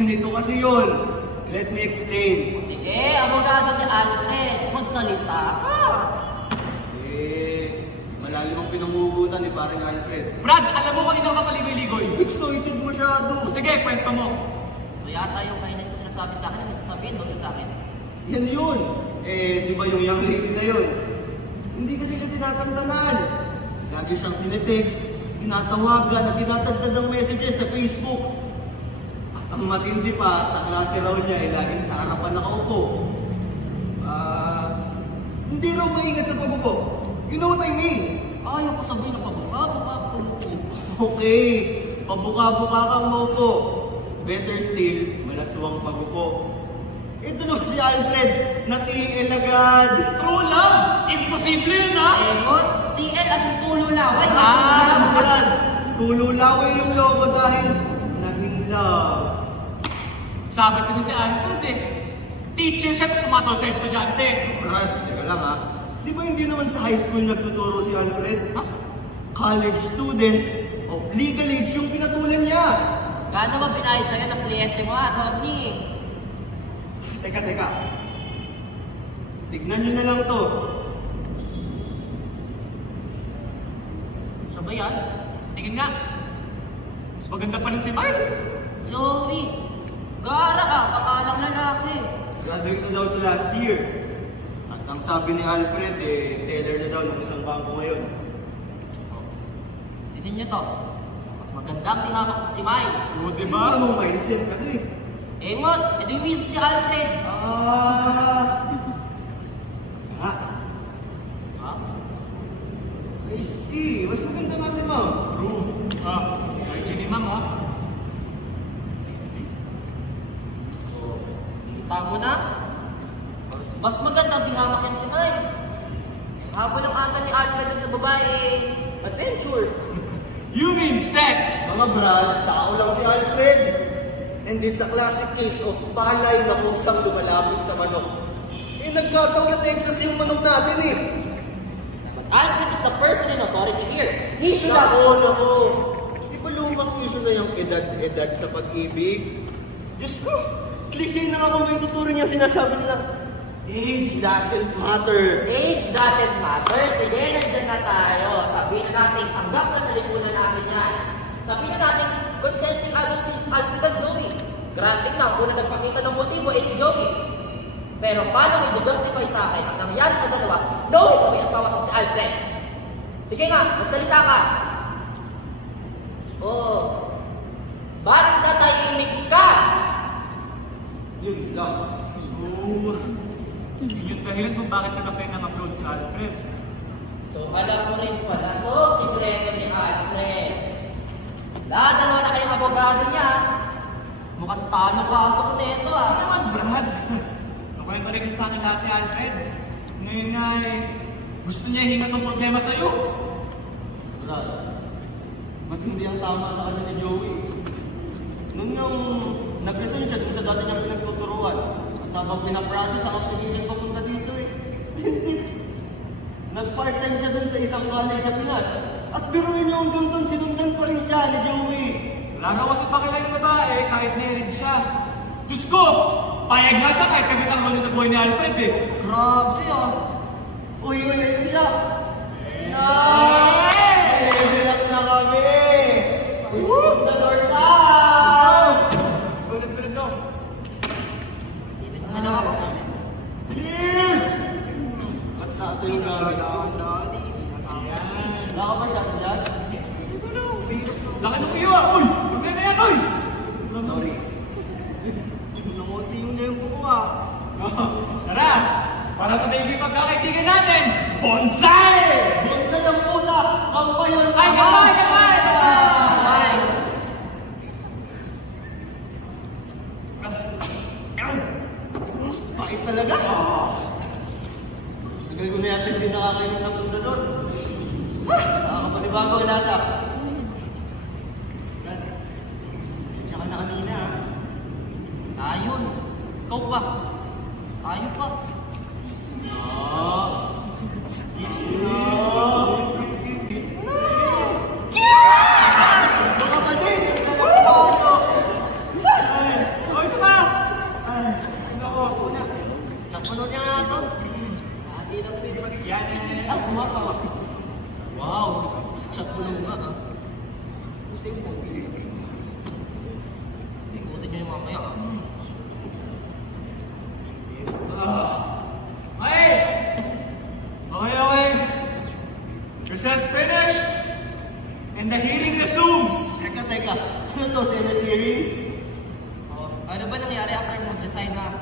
Ganito kasi yun. Let me explain. Sige, abogado ni Alfred. Magsalita ka. Malalim ang pinangugutan ni parang Alfred. Brad, alam mo kanina ka paligoy-ligoy. Excited masyado. Sige, kwento mo. Ito yata yung kayo na sinasabi sa akin, sasabihin daw siya sa akin. Yan yun. Di ba yung young lady na yun? Hindi kasi siya tinatantanan. Lagi siyang tinetext, tinatawagan at tinatagtad ng messages sa Facebook. At ang matindi pa, sa klase raw niya laging sa harapan nakaupo. Hindi raw maingat sa pagupo. You know what I mean? Ayaw ko sabihin na pabuka-buka ako. Okay, pabuka-buka kang maupo. Better still, malaswang pagupo. Ito naman si Alfred, natiil agad. True love? Imposible yun, ha? Emot, TL as in tululaway. Brad, tululaway yung logo dahil na-in-love. Sabi kasi si Alfred teacher siya at tumatol sa estudyante. Brad, teka lang ha. Di ba hindi naman sa high school nagtuturo si Alfred? Ha? College student of legal age yung pinatulan niya. Kano ba pinayos sa'yo ng kliyente mo, Tony? Teka. Tignan nyo na lang to. Siya ba yan? Tingin nga. Mas maganda pa rin si Miles. Joey, gara ka, pakalang lalaki. Graduate na daw to last year. At ang sabi ni Alfred, teller na daw ng isang bangko ngayon. Tignan niyo to. Mas magandang tihamak ko si Miles. O, Diba? diba? Anong mindset kasi? Emot, ito yung miss si Alfred. Ha? I see. Mas maganda nga si Ma'am. True. Kahit siya ni Ma'am, ha? Kita mo na. Mas magandang tihamak yan si Miles. Habol ang ata ni Alfred sa babae, adventure. You mean sex? Mga Brad, tao lang si Alfred. And it's a classic case of palay na kusang lumalapit sa manok. Nagkataon na Texas yung manok natin Alfred is the person in authority here. He should have... Nako. Di ba lumang issue na yung edad sa pag-ibig? Diyos ko, cliche na nga kung may tuturo niya sinasabi nila, age doesn't matter. Age doesn't matter. Sige, nandyan na tayo. Sabihin na natin, tanggap na sa lipunan natin yan. Sabihin na natin, consenting adult si Alfred at Joey. Granted na, kung nagpakita ng motibo ay si Joey. Pero paano mo i-justify sa akin ang nangyari sa dalawa, knowing na may asawa ko si Alfred? Sige nga, magsalita ka. Ba't natahimik ka? Yun lang. Yun yung dahilan kung bakit nag-apply ng upload si Alfred. So, alam mo rin pala to, sikreto ni Alfred. Lahat na naman na kayong abogado niya. Mukhang talo pasok nito Ano naman, Brad? Nakwento rin sa akin lahat ni Alfred. Ngayon nga gusto niya ihingat ng problema sa'yo. Brad, ba't hindi ang tama sa kanya ni Joey? Nung yung nag-resign siya dun sa dati niyang pinagtuturuan, at habang pinaprocess ang application papunta dito nag-part-time siya dun sa isang college sa Pinas. At biruin niyo hanggang dun, sinundan pa rin siya ni Joey. Wala nga kasi pakilay ng babae kahit married siya. Diyos ko! Payag nga siya kahit kamit ang sa buhay ni Alfred Grabe Uy, siya! Relax na kami! It's the door down! Let's go. Ano ako? Cheers! Ba't nasa yung gagawin na? Baka ba siya, Jazz? Laki nung iyo Uy! Problema yan, uy! Sorry. Namunti yung lempo ko Tara! Para sa baby pagkakaibigan natin, bonsai! Bonsai ang puta! Kampay yun! Ay, kamay! Kamay! Ay! Pait talaga! Tagal ko na yata hindi nakakainom ng pundador. Nakakapanibago ang lasa. Brad, siya ka na kanina Ayun. Ikaw pa. Tayo pa. Baka ba din? Nagkalas pa ako! Yan. Kumakawa. Wow, chat mo lang nga ah. Ikutin nyo yung mamaya ah. Okay. Recess finished. And the hearing resumes. Teka. Ano to, Senate hearing? Oh, ano ba nangyari after mo design na?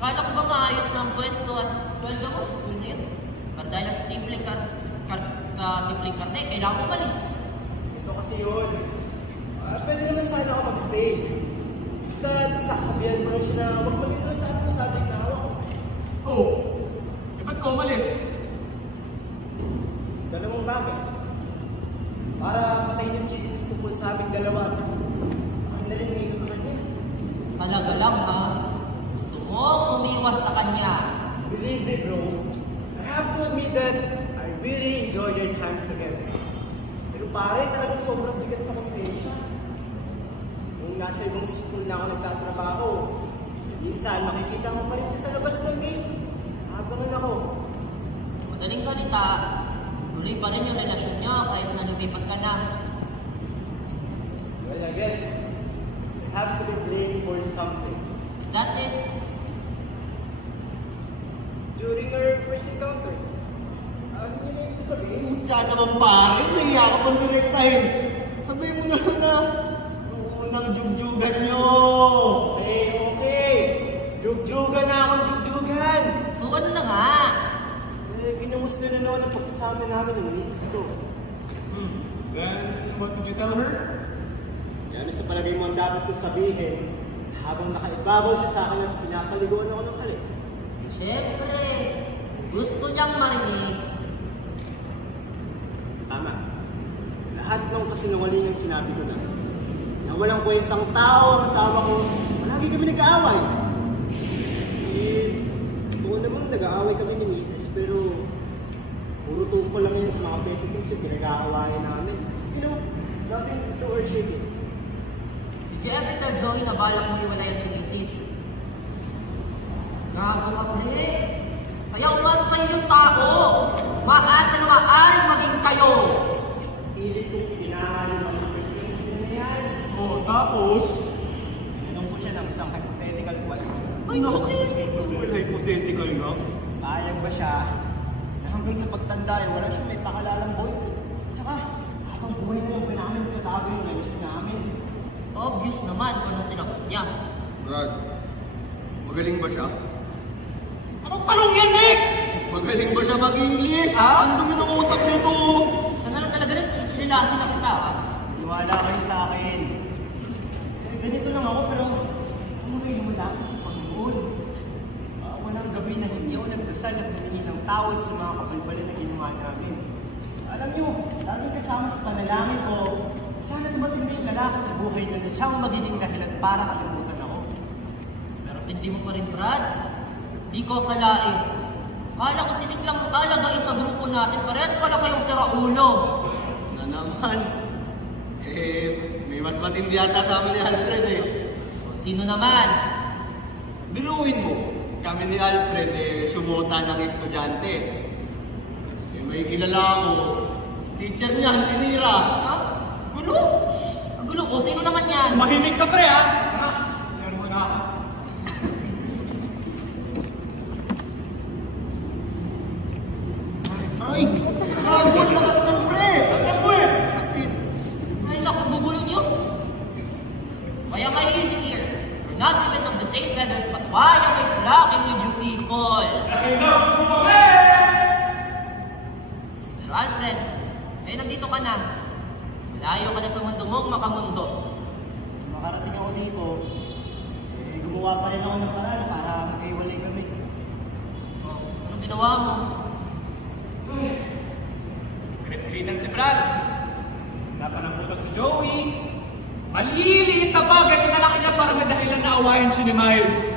Kala ko ba maayos na ang pwesto at sweldo mo sa school na yun? Pero dahil sa simpleng karne, kailangan mo malis. Ito kasi yun. Pwede naman sana ako mag-stay. Basta sasabihan mo lang siya na huwag mag-intro sa ating subject na hawak ko. Oh, ba't ko umalis? Dalawang bagay. Para patayin yung chismis tungkol sa aming dalawa at akin na rin umigas sa kanya. Talaga lang ha? Gusto mo umiwas sa kanya? Believe me bro, I have to admit that I really enjoyed our times together. Pero pare, talagang sobrang bigat sa konsensya. Nung nasa ibang school na ako nagtatrabaho, minsan makikita ko pa rin siya sa labas ng gate. Abangan ako. Madaling salita, tuloy pa rin yung relasyon niya kahit na lumipat ka na. Well, I guess I have to be blamed for something. That is, During our first encounter, ano niyo na yung sabihin? Tsaka naman pare, nahiya ka pang direktahin. Sabihin mo na lang na, ang unang jugjugan nyo. Okay. Jugjugan na akong jugjugan. so ano na nga? Kinamusta na naman ang pagsasama namin ng misis ko. Then, what did you tell her? Yan sa palagay mo ang dapat kong sabihin habang nakaibabaw siya sa akin at pinapaliguan ako ng halik. Siyempre, gusto niyang marinig. Tama. Lahat ng kasinungalingan sinabi ko na. Na walang kwentang tao ang asawa ko, palagi kami nag-aaway. Oo naman, nag-aaway kami ni misis, pero puro tungkol lang yun sa mga petty things yung pinag-aawayan namin. You know, nothing to urge it. Did you ever tell Joey na balak mo iwalayan si Mrs.? Gago ka pre. Kaya umasa sa'yo yung tao. Maasa na maaaring maging kayo. Pilit kong pinahali ang mga perception na yan. Oh, tapos? Tinanong ko siya ng isang hypothetical question. Ay, hypothetical nga. Payag ba siya na hanggang sa pagtanda ay wala siyang may pakalalang boyfriend? Tsaka, habang buhay mo, kailangan namin tatago yung relasyon namin. Obvious naman kung ano sinagot niya. Brad, magaling ba siya? Anong tanong yan, Nick? Magaling ba siya mag-English? Ah? Ang dumi ng utak nito. Sana lang talaga rin chichililasin na kita ha. Iwala kayo sa akin. Ganito lang ako, pero ano kayo lumalapit sa Panginoon? Walang gabi na hindi ako nagdasal at humingi ng tawad sa mga kapalbalin na ginawa namin. Alam niyo, laging kasama sa panalangin ko, sana dumating na yung lalaki sa buhay na siyang magiging dahilan para kalimutan ako. Pero hindi mo pa rin Brad. Di ko akalain. Kala ko sinig lang alagain sa grupo natin. Parehas pala kayong siraulo. Na naman. May mas matindi yata sa amin ni Alfred eh. Sino naman? Biruin mo. Kami ni Alfred sumuta ng estudyante. May kilala ako. Teacher niya, tinira. Ha? Gulo? Ang gulo ko. Sino naman yan? Mahimik ka pre, ha? Sir mo na ako. Ay! Abot! Lakas ng pre! Sakit! Ay, naku, gugulo niyo. Why am I eating here? We're not even of the same feathers, but why am I flocking with you people? Pero Alfred, eh nandito ka na. Malayo ka na sa mundo mong makamundo. Makarating ako dito, gumawa pa rin ako ng paraan para magkaiwalay kami. Oh, anong ginawa mo? Pinipilitan si Brad. Dapat ng si Joey. Maliliit na bagay na laki niya para may dahilan na awayin siya ni Miles.